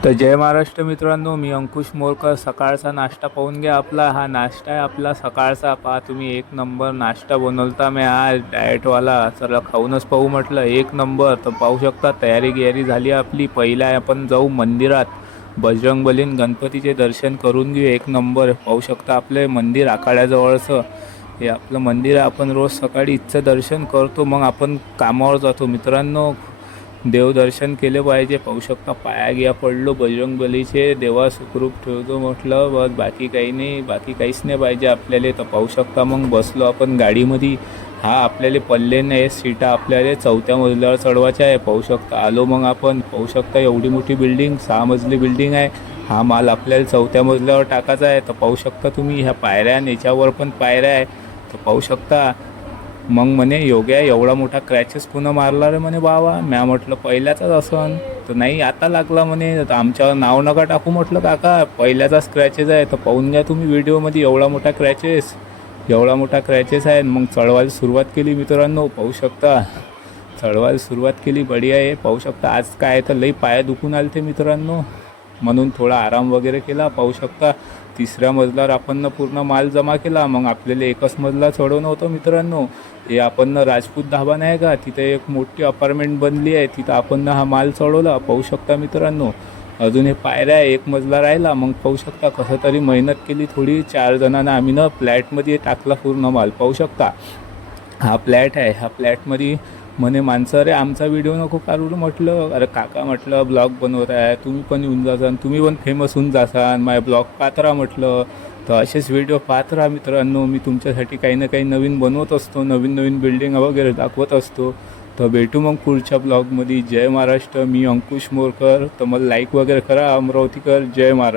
तर जय महाराष्ट्र मित्रांनो, मी अंकुश मोरकर. सकाळचा नाश्ता पाहून घ्या. आपला हा नाश्ता आहे आपला सकाळचा. पहा तुम्ही, एक नंबर नाश्ता बनवता मी आज डाएटवाला. चला खाऊनच पाहू म्हटलं. एक नंबर. तर पाहू शकता तयारी गियारी झाली आपली. पहिला आपण जाऊ मंदिरात, बजरंगबलीन गणपतीचे दर्शन करून घेऊ. एक नंबर. पाहू शकता आपले मंदिर आखाड्याजवळचं हे आपलं मंदिर आहे. आपण रोज सकाळी इथचं दर्शन करतो, मग आपण कामावर जातो मित्रांनो. देवदर्शन केले पाहिजे. पाहू शकता पाया गिया पडलो बजरंगबलीचे. देवा सुखरूप ठेवतो म्हटलं, बस बाकी काही नाही, बाकी काहीच नाही पाहिजे आपल्याला. तर पाहू शकता मग बसलो आपण गाडीमध्ये. हा आपल्याला पल्ले नाही सीटा, आपल्याला 4थ्या मजल्यावर चढवायच्या आहे. पाहू शकता आलो मग आपण. पाहू शकता एवढी मोठी बिल्डिंग, 6 मजली बिल्डिंग आहे. हा माल आपल्याला 4थ्या मजल्यावर टाकायचा आहे. तर पाहू शकता तुम्ही ह्या पायऱ्या आणि याच्यावर पण पायऱ्या आहे. तर पाहू शकता. मग म्हणे योग्य एवढा मोठा क्रॅचेस पुन्हा मारला रे म्हणे बाबा. म्या म्हटलं पहिल्याचाच असन. तर नाही आता लागला म्हणे. तर आमच्यावर नाव नका टाकू म्हटलं काका, पहिल्याचा स्क्रॅचेस आहे. तर पाहून घ्या तुम्ही व्हिडिओमध्ये एवढा मोठा क्रॅचेस आहे. मग चढवायला सुरुवात केली मित्रांनो. पाहू शकता चढवायला सुरुवात केली. बढिया आहे. पाहू शकता आज काय तर लई पाया दुखून आले ते मित्रांनो, म्हणून थोडा आराम वगैरे केला. पाहू शकता 3ऱ्या मजल्यावर आपण पूर्ण माल जमा केला. मग आपल्याला एकच मजला चढवणं होतं मित्रांनो. हे आपण राजपूत धाबा नाही का, तिथे एक मोठी अपार्टमेंट बनली आहे, तिथं आपण हा माल चढवला. पाहू शकता मित्रांनो. अजून हे पायऱ्या एक मजला राहिला. मग पाहू शकता कसं तरी मेहनत केली थोडी. 4 जणांना आम्ही ना फ्लॅटमध्ये टाकला पूर्ण माल. पाहू शकता हा फ्लॅट आहे. ह्या फ्लॅटमध्ये म्हणे माणसं, अरे आमचा व्हिडिओ नको काढू म्हटलं. अरे काका म्हटलं ब्लॉग बनवत आहे, तुम्ही पण येऊन जासान, तुम्ही पण फेमस होऊन जासान, माझ्या ब्लॉग पाहत राहा म्हटलं. तर असेच व्हिडिओ पाहत राहा मित्रांनो. मी तुमच्यासाठी काही ना काही नवीन बनवत असतो, नवीन नवीन बिल्डिंग वगैरे दाखवत असतो. तर भेटू मग पुढच्या ब्लॉगमध्ये. जय महाराष्ट्र. मी अंकुश मोरकर. तर मला लाईक वगैरे करा अमरावतीकर. जय महाराष्ट्र.